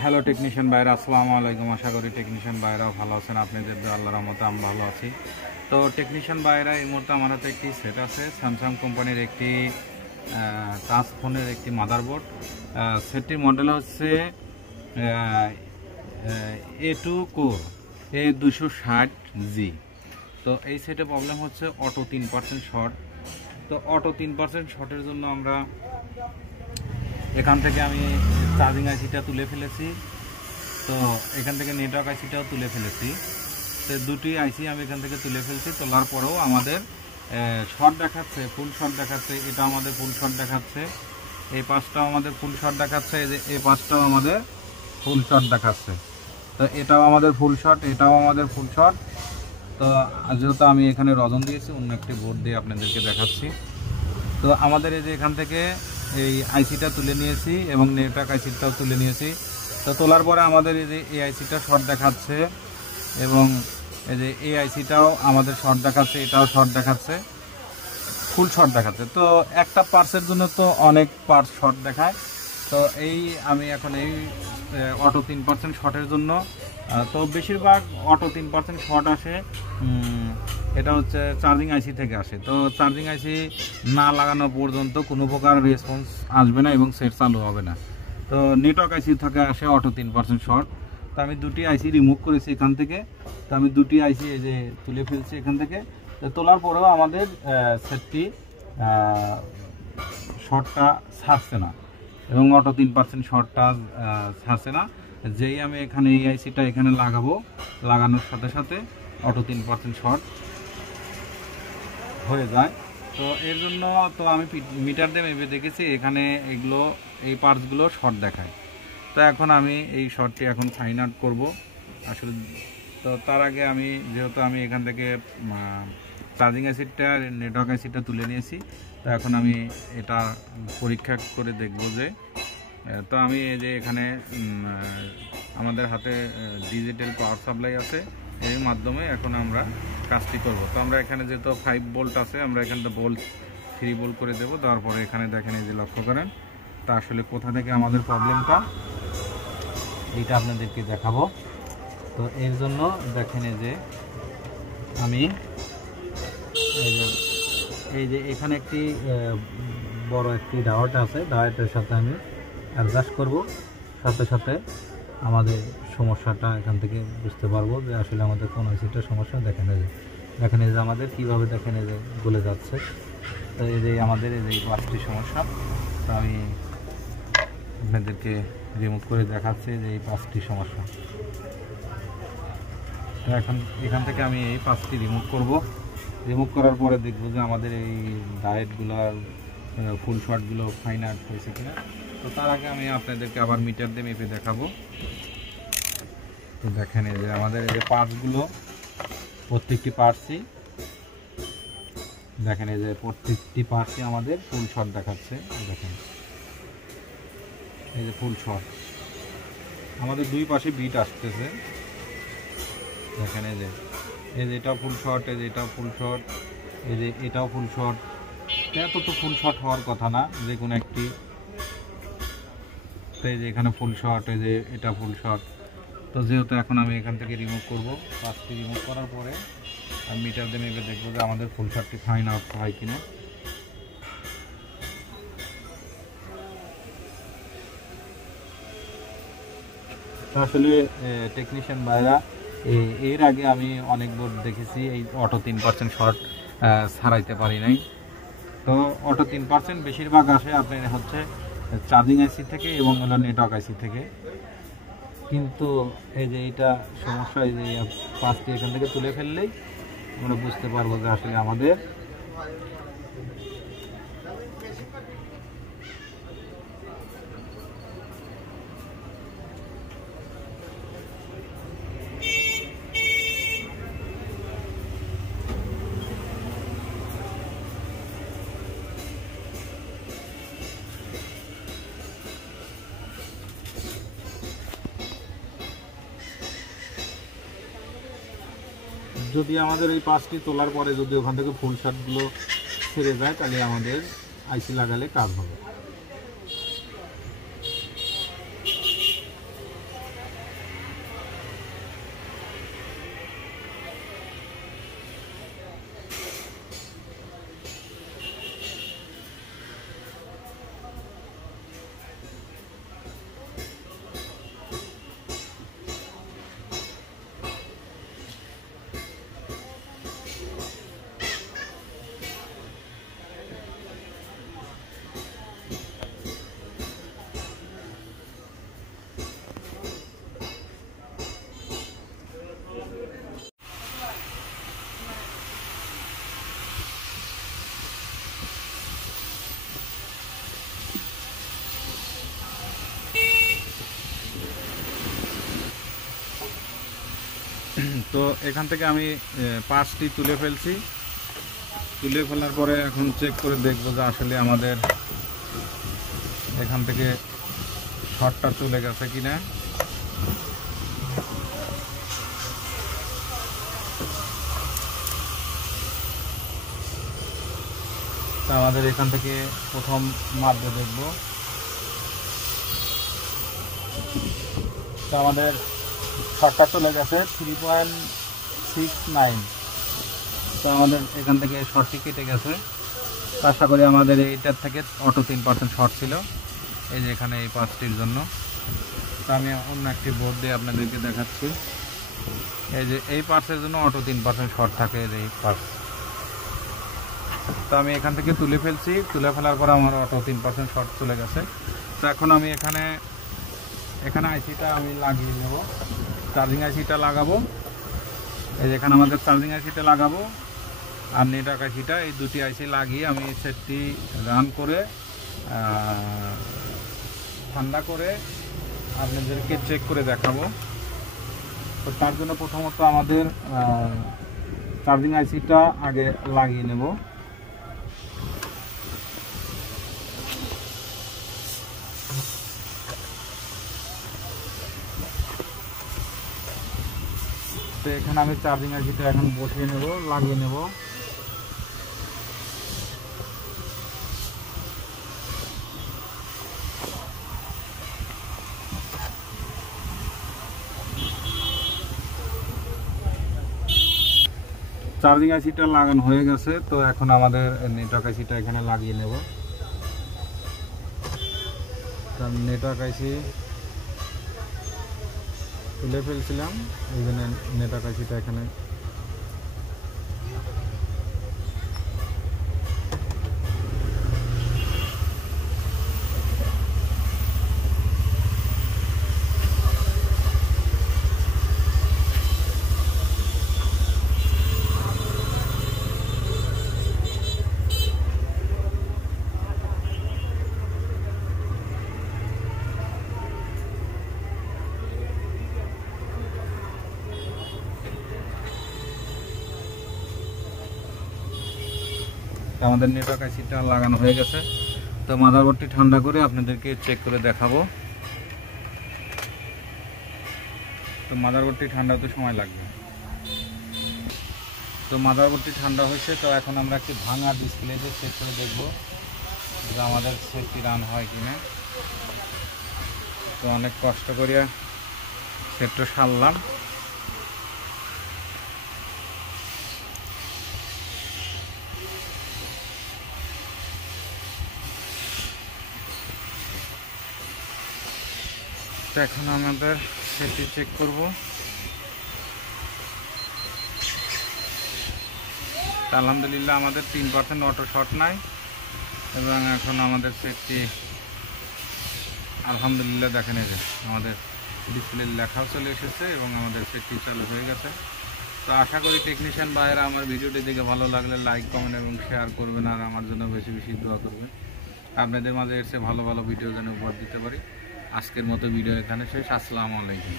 Hello technician ভাইরা, আসসালামু আলাইকুম। আশা করি টেকনিশিয়ান ভাইরাও ভালো আছেন। আপনাদের আল্লাহর রহমতে আমি ভালো আছি। তো টেকনিশিয়ান ভাইরা, এই মুহূর্তে আমার হাতে একটি সেট আছে, স্যামসাং কোম্পানির একটি টাচ ফোনের একটি মাদারবোর্ড। সেটটির মডেল হচ্ছে A2 কোর A260G। তো এই সেটে প্রবলেম হচ্ছে অটো 3% শর্ট। তো অটো 3% শর্টের জন্য আমরা এখান থেকে আমি চার্জিং আইসিটা তুলে ফেলেছি। তো এখান থেকে নেটওয়ার্ক আইসিটাও তুলে ফেলেছি। তো দুটি আইসি আমি এখান থেকে তুলে ফেলছি। তোলার পরেও আমাদের শর্ট দেখাচ্ছে, ফুল শর্ট দেখাচ্ছে। এটা আমাদের ফুল শর্ট দেখাচ্ছে, এই পাশটাও আমাদের ফুল শর্ট দেখাচ্ছে, এই পাশটাও আমাদের ফুল শর্ট দেখাচ্ছে। তো এটাও আমাদের ফুল শর্ট, এটাও আমাদের ফুল শর্ট। তো যেহেতু আমি এখানে রজন দিয়েছি, অন্য একটি বোর্ড দিয়ে আপনাদেরকে দেখাচ্ছি। তো আমাদের এই যে এখান থেকে এই আইসিটা তুলে নিয়েছি এবং নেটওয়ার্ক আইসিটাও তুলে নিয়েছি। তো তোলার পরে আমাদের এই যে এই আইসিটা শর্ট দেখাচ্ছে এবং এই যে এই আইসিটাও আমাদের শর্ট দেখাচ্ছে, এটাও শর্ট দেখাচ্ছে, ফুল শর্ট দেখাচ্ছে। তো একটা পার্টসের জন্য তো অনেক পার্টস শর্ট দেখায়। তো এই আমি এখন এই অটো 3% শর্টের জন্য, তো বেশিরভাগ অটো 3% শর্ট আসে, এটা হচ্ছে চার্জিং আইসি থেকে আসে। তো চার্জিং আইসি না লাগানো পর্যন্ত কোনো প্রকার রেসপন্স আসবে না এবং সেট চালু হবে না। তো নেটওয়ার্ক আইসি থেকে আসে অটো 3% শর্ট। তো আমি দুটি আইসি রিমুভ করেছি এখান থেকে। তো আমি দুটি আইসি এই যে তুলে ফেলছি এখান থেকে। তো তোলার পরেও আমাদের সেটটি শর্টটা ছাড়ছে না এবং অটো 3% শর্টটা ছাড়ছে না। যেই আমি এখানে এই আইসিটা এখানে লাগাবো, লাগানোর সাথে সাথে অটো 3% শর্ট হয়ে যায়। তো এর জন্য তো আমি মিটার দিয়ে মেপে দেখেছি এখানে এগুলো, এই পার্টসগুলো শর্ট দেখায়। তো এখন আমি এই শর্টটি এখন ফাইন আউট করবো আসলে। তো তার আগে আমি যেহেতু আমি এখান থেকে চার্জিং অ্যাসিডটা, নেটওয়ার্ক অ্যাসিডটা তুলে নিয়েছি, তো এখন আমি এটা পরীক্ষা করে দেখব যে, তো আমি এই যে এখানে আমাদের হাতে ডিজিটাল পাওয়ার সাপ্লাই আছে, এর মাধ্যমে এখন আমরা কাজটি করব। তো আমরা এখানে যেহেতু 5 ভোল্ট আছে, আমরা এখানটা ভোল্ট 3 ভোল্ট করে দেবো। তারপরে এখানে দেখেন এই যে লক্ষ্য করেন, তা আসলে কোথা থেকে আমাদের প্রবলেমটা, এইটা আপনাদেরকে দেখাবো। তো এর জন্য দেখেন এই যে আমি এই যে এখানে একটি বড় একটি ডায়োড আছে, ডায়োডের সাথে আমি অ্যাডজাস্ট করব। সাথে সাথে আমাদের সমস্যাটা এখান থেকে বুঝতে পারবো যে আসলে আমাদের কোন আইসিটার সমস্যা। দেখেন এই যে আমাদের কীভাবে দেখেন এই যে গলে যাচ্ছে। তো এই যে আমাদের এই যে পাঁচটি সমস্যা, তো আমি আপনাদেরকে রিমুভ করে দেখাচ্ছি যে এই 5টি সমস্যা। তো এখন এখান থেকে আমি এই 5টি রিমুভ করব। রিমুভ করার পরে দেখবো যে আমাদের এই ডায়েটগুলোর ফুল শর্টগুলো ফাইন আউট হয়েছে কিনা। তো তার আগে আমি আপনাদেরকে আবার মিটার দিয়ে মেপে দেখাবো। তো দেখেন এই যে আমাদের এই যে পার্টসগুলো, প্রত্যেকটি পার্টসই দেখেন এই যে প্রত্যেকটি পার্টসই আমাদের ফুল শর্ট দেখাচ্ছে। দেখেন এই যে ফুল শর্ট, আমাদের দুই পাশে বিট আসতেছে। দেখেন এই যে এটাও ফুল শর্ট, এই যে এটাও ফুল শর্ট, এই যে এটাও ফুল শর্ট। এত তো ফুল শর্ট হওয়ার কথা না যে কোনো একটি। তো এই যে এখানে ফুল শর্ট, এই যে এটা ফুল শর্ট। তো যেহেতু এখন আমি এখান থেকে রিমুভ করব, 5টি রিমুভ করার পরে আমি মিটার দিয়ে মেপে দেখবো যে আমাদের ফুল শর্টটি ফাইন আউট হয় কিনা। আসলে টেকনিশিয়ান ভাইরা, এর আগে আমি অনেক বোর্ড দেখেছি এই অটো 3% শর্ট ছাড়াইতে পারি নাই। তো অটো 3% বেশিরভাগ আসে আপনার হচ্ছে চার্জিং আইসি থেকে এবং হলো নেটওয়ার্ক আইসি থেকে। কিন্তু এই যে এইটা সমস্যা, এই যে 5টি এখান থেকে তুলে ফেললেই আমরা বুঝতে পারবো যে আসলে আমাদের যদি আমাদের এই 5টি তোলার পরে যদি ওখান থেকে ফুল শর্টগুলো ছেড়ে যায়, তাহলে আমাদের আইসি লাগালে কাজ হবে। তো এখান থেকে আমি পাঁচটি তুলে ফেলছি। তুলে ফেলার পরে এখন চেক করে দেখবো যে আসলে আমাদের এখান থেকে শর্টটা চলে গেছে কিনা। তা আমাদের এখান থেকে প্রথম মাপে দেখব। তো আমাদের শর্টটা চলে গেছে 3.69। তো আমাদের এখান থেকে শর্টটি কেটে গেছে। আশা করি আমাদের এইটার থেকে অটো 3% শর্ট ছিল, এই যে এখানে এই পাঁচটির জন্য। তো আমি অন্য একটি বোর্ড দিয়ে আপনাদেরকে দেখাচ্ছি। এই যে এই পার্টসের জন্য অটো 3% শর্ট থাকে, এই পার্টস। তো আমি এখান থেকে তুলে ফেলছি। তুলে ফেলার পর আমার অটো 3% শর্ট চলে গেছে। তো এখন আমি এখানে আইসিটা আমি লাগিয়ে নেব, চার্জিং আইসিটা লাগাবো। এই যেখানে আমাদের চার্জিং আইসিটা লাগাবো আর নেটওয়ার্ক আইসিটা, এই দুটি আইসি লাগিয়ে আমি সেটটি রান করে ঠান্ডা করে আপনাদেরকে চেক করে দেখাবো। তো তার জন্য প্রথমত আমাদের চার্জিং আইসিটা আগে লাগিয়ে নেব। তো এখানে আমি চার্জিং আইসিটা এখন বসিয়ে নেব, লাগিয়ে নেব। চার্জিং আইসিটা লাগানো হয়ে গেছে। তো এখন আমাদের নেটওয়ার্ক আইসিটা এখানে লাগিয়ে নেব। নেটওয়ার্ক আইসি তুলে ফেলছিলাম, এই জন্য নেটওয়ার্ক আইসিটা এখানে আমাদের নেটওয়ার্ক আইসিটা লাগানো হয়ে গেছে। তো মাদারবোর্ডটি ঠান্ডা করে আপনাদেরকে চেক করে দেখাবো। তো মাদারবোর্ডটি ঠান্ডা হতে সময় লাগবে। তো মাদারবোর্ডটি ঠান্ডা হয়েছে। তো এখন আমরা একটি ভাঙা ডিসপ্লে দিয়ে চেক করে দেখব যে আমাদের সেটটি রান হয় কিনা। তো অনেক কষ্ট করিয়া সেটটা সারলাম। এখন আমাদের সেটি চেক করব। আলহামদুলিল্লাহ আমাদের 3% অটো শর্ট নাই এবং এখন আমাদের সেটটি আলহামদুলিল্লাহ দেখেন এই যে আমাদের ডিসপ্লে লেখাও চলে এসেছে এবং আমাদের সেটটি চালু হয়ে গেছে। তো আশা করি টেকনিশিয়ান ভাইয়েরা আমার ভিডিওটি দেখে ভালো লাগলে লাইক কমেন্ট এবং শেয়ার করবেন আর আমার জন্য বেশি বেশি দোয়া করবেন। আপনাদের মাঝে এসে ভালো ভালো ভিডিও যেন উপহার দিতে পারি। আজকের মতো ভিডিও এখানে শেষ। আসসালামু আলাইকুম।